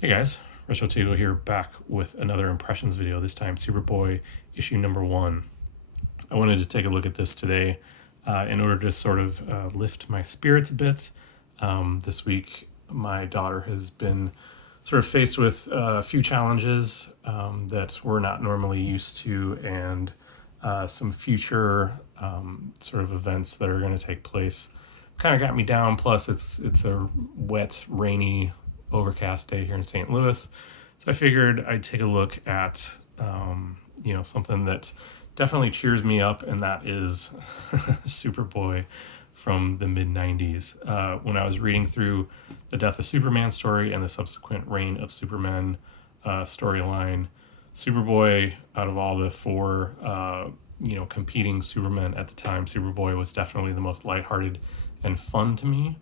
Hey guys, Retro Tato here, back with another impressions video, this time Superboy issue number 1. I wanted to take a look at this today in order to sort of lift my spirits a bit. This week, my daughter has been sort of faced with a few challenges that we're not normally used to, and some future sort of events that are going to take place kind of got me down. Plus, it's a wet, rainy, overcast day here in St. Louis, so I figured I'd take a look at something that definitely cheers me up, and that is Superboy from the mid 90s. When I was reading through the Death of Superman story and the subsequent Reign of Superman storyline, Superboy, out of all the four competing Supermen at the time, Superboy was definitely the most lighthearted and fun to me.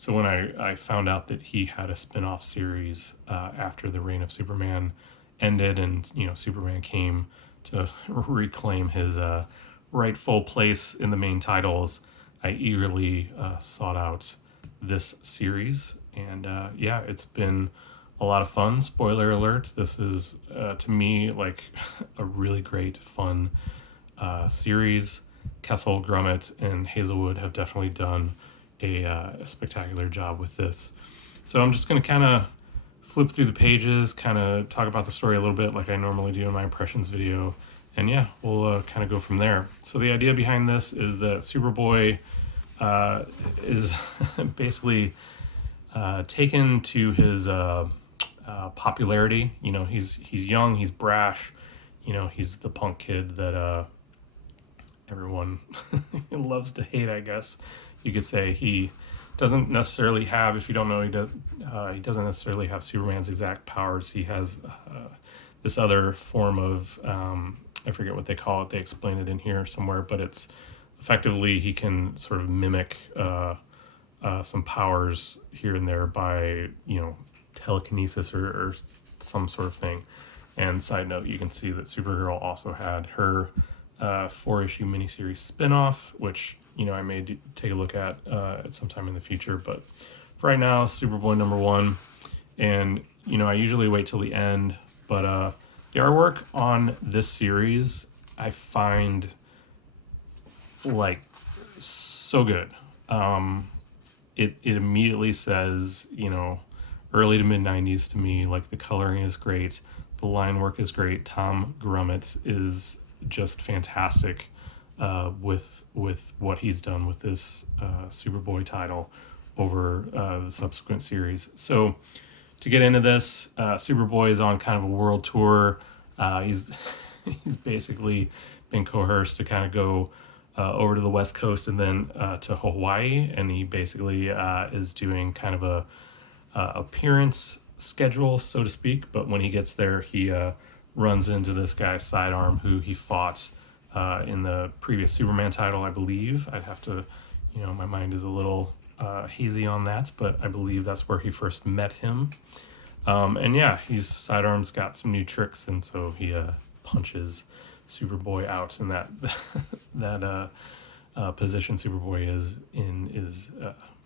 So when I found out that he had a spin-off series after the Reign of Superman ended, and Superman came to reclaim his rightful place in the main titles, I eagerly sought out this series, and it's been a lot of fun. Spoiler alert, this is to me like a really great fun series. Kessel, Grummett, and Hazelwood have definitely done a spectacular job with this. So I'm just going to kind of flip through the pages, kind of talk about the story a little bit like I normally do in my impressions video, and we'll kind of go from there. So the idea behind this is that Superboy is basically taken to his popularity. He's young, he's brash, he's the punk kid that everyone loves to hate, I guess you could say. He doesn't necessarily have, if you don't know, he doesn't necessarily have Superman's exact powers. He has this other form of, I forget what they call it. They explain it in here somewhere, but it's effectively he can sort of mimic some powers here and there by, telekinesis or some sort of thing. And side note, you can see that Supergirl also had her 4-issue miniseries spinoff, which I may take a look at some time in the future. But for right now, Superboy number 1, and I usually wait till the end, but the artwork on this series I find like so good. It immediately says early to mid 90s to me. Like, the coloring is great, the line work is great. Tom Grummett is just fantastic with what he's done with this Superboy title over the subsequent series. So to get into this, Superboy is on kind of a world tour. He's basically been coerced to kind of go over to the West Coast and then to Hawaii, and he basically is doing kind of a appearance schedule, so to speak. But when he gets there, he runs into this guy Sidearm, who he fought in the previous Superman title, I believe. I'd have to, my mind is a little hazy on that, but I believe that's where he first met him. He's Sidearm's got some new tricks, and so he punches Superboy out, and that position Superboy is in is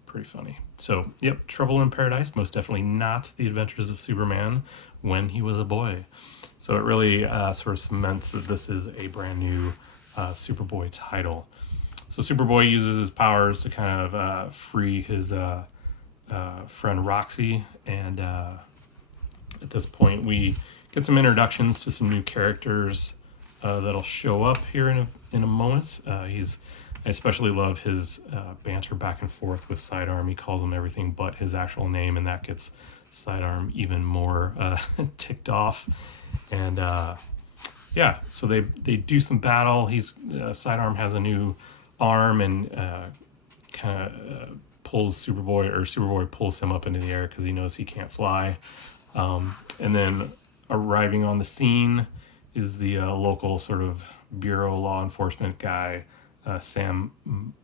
pretty funny. So, Trouble in Paradise, most definitely not The Adventures of Superman when he was a boy. So it really sort of cements that this is a brand new Superboy title. So Superboy uses his powers to kind of free his friend Roxy, and at this point we get some introductions to some new characters that'll show up here in a moment. I especially love his banter back and forth with Sidearm. He calls him everything but his actual name, and that gets Sidearm even more ticked off. And so they do some battle. Sidearm has a new arm, and kind of pulls Superboy, or Superboy pulls him up into the air because he knows he can't fly. And then arriving on the scene is the local sort of bureau law enforcement guy, Sam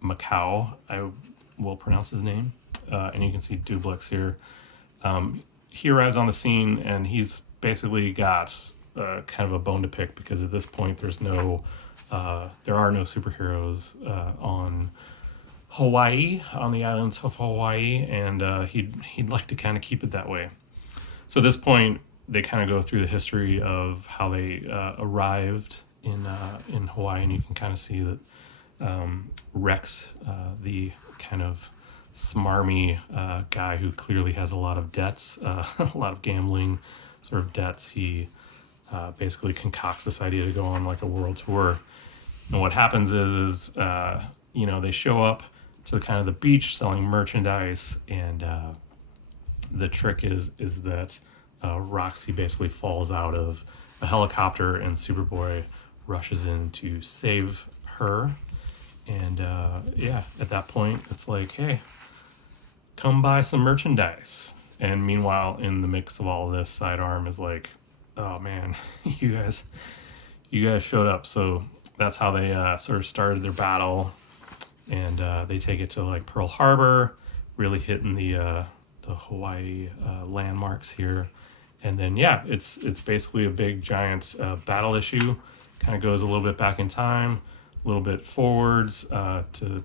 Macau, I will pronounce his name, and you can see Duplex here. He arrives on the scene, and he's basically got kind of a bone to pick, because at this point there are no superheroes on Hawaii, on the islands of Hawaii, and he'd like to kind of keep it that way. So at this point, they kind of go through the history of how they arrived in Hawaii, and you can kind of see that Rex, the kind of smarmy guy who clearly has a lot of debts, a lot of gambling sort of debts, he basically concocts this idea to go on like a world tour. And what happens is they show up to kind of the beach selling merchandise, and the trick is that Roxy basically falls out of a helicopter, and Superboy rushes in to save her. And at that point, it's like, hey, come buy some merchandise. And meanwhile, in the mix of all of this, Sidearm is like, oh man, you guys showed up. So that's how they sort of started their battle, and they take it to like Pearl Harbor, really hitting the Hawaii landmarks here. And then it's basically a big giant battle issue. Kind of goes a little bit back in time, a little bit forwards to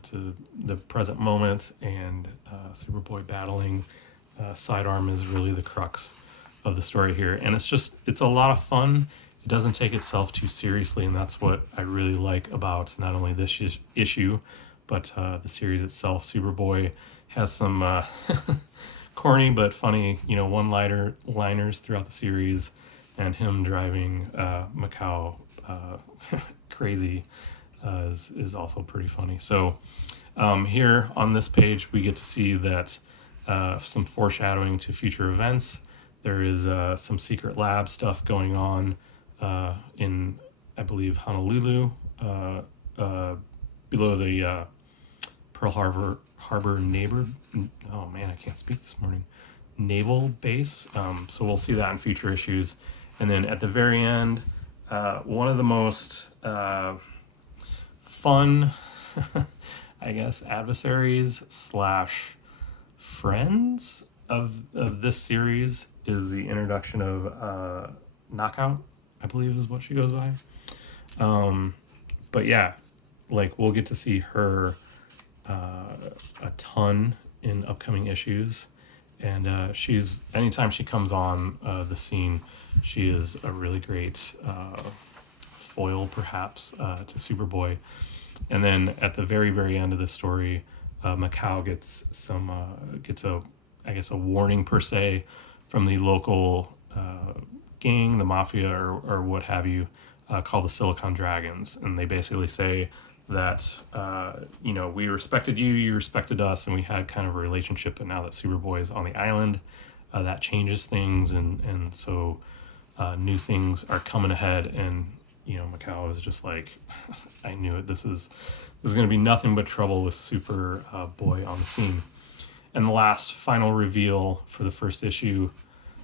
the present moment, and Superboy battling Sidearm is really the crux of the story here. And it's a lot of fun. It doesn't take itself too seriously, and that's what I really like about not only this issue, but the series itself. Superboy has some corny but funny, one-liners throughout the series, and him driving Macau crazy is also pretty funny. So here on this page, we get to see that some foreshadowing to future events. There is some secret lab stuff going on in, I believe, Honolulu, below the Pearl Harbor oh man, I can't speak this morning, naval base. So we'll see that in future issues. And then at the very end, one of the most fun, I guess, adversaries / friends of this series is the introduction of Knockout, I believe is what she goes by. But yeah, like we'll get to see her a ton in upcoming issues, and anytime she comes on the scene, she is a really great foil, perhaps, to Superboy. And then at the very, very end of the story, Macau gets a warning per se from the local gang, the mafia, or what have you, called the Silicon Dragons, and they basically say that we respected you, you respected us, and we had kind of a relationship. But now that Superboy is on the island, that changes things, and so new things are coming ahead. And Macau is just like, I knew it. This is going to be nothing but trouble with Superboy on the scene. And the last final reveal for the first issue,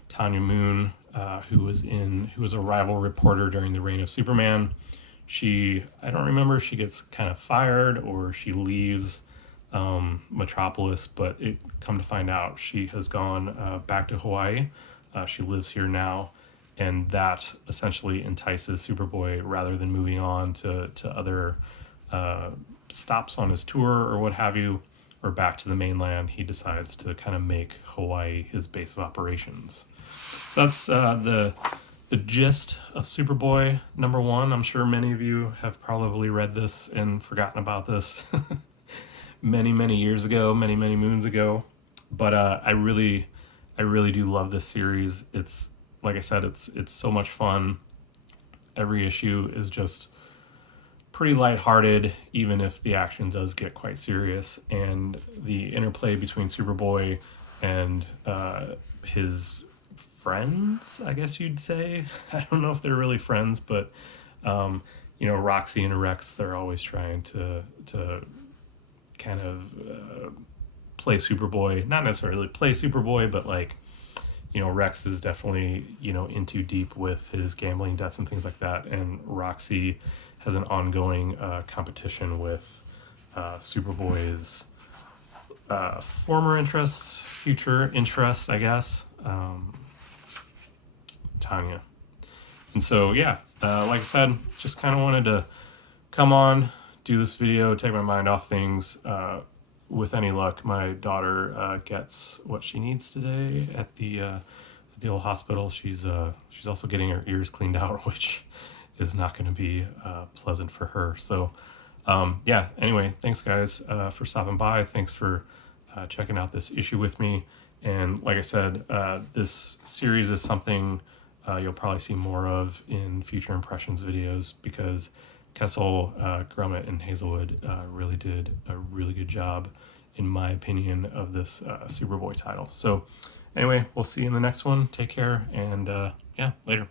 Tanya Moon, who was a rival reporter during the reign of Superman. I don't remember if she gets kind of fired or she leaves Metropolis, but come to find out, she has gone back to Hawaii. She lives here now, and that essentially entices Superboy, rather than moving on to other stops on his tour or what have you, or back to the mainland. He decides to kind of make Hawaii his base of operations. So that's the gist of Superboy #1. I'm sure many of you have probably read this and forgotten about this many, many years ago, many, many moons ago. But I really do love this series. It's, like I said, it's so much fun. Every issue is just pretty lighthearted, even if the action does get quite serious. And the interplay between Superboy and his friends, I guess you'd say. I don't know if they're really friends, but Roxy and Rex, they're always trying to kind of play Superboy. Not necessarily play Superboy, but like, Rex is definitely, in too deep with his gambling debts and things like that. And Roxy has an ongoing competition with Superboy's former interests, future interests, I guess. Tanya. And so, like I said, just kind of wanted to come on, do this video, take my mind off things. With any luck, my daughter gets what she needs today at the at the old hospital. She's also getting her ears cleaned out, which is not going to be pleasant for her. So yeah, anyway, thanks guys for stopping by. Thanks for checking out this issue with me. And like I said, this series is something you'll probably see more of in future impressions videos, because Kessel, Grummet, and Hazelwood really did a really good job, in my opinion, of this Superboy title. So anyway, we'll see you in the next one. Take care, and yeah, later.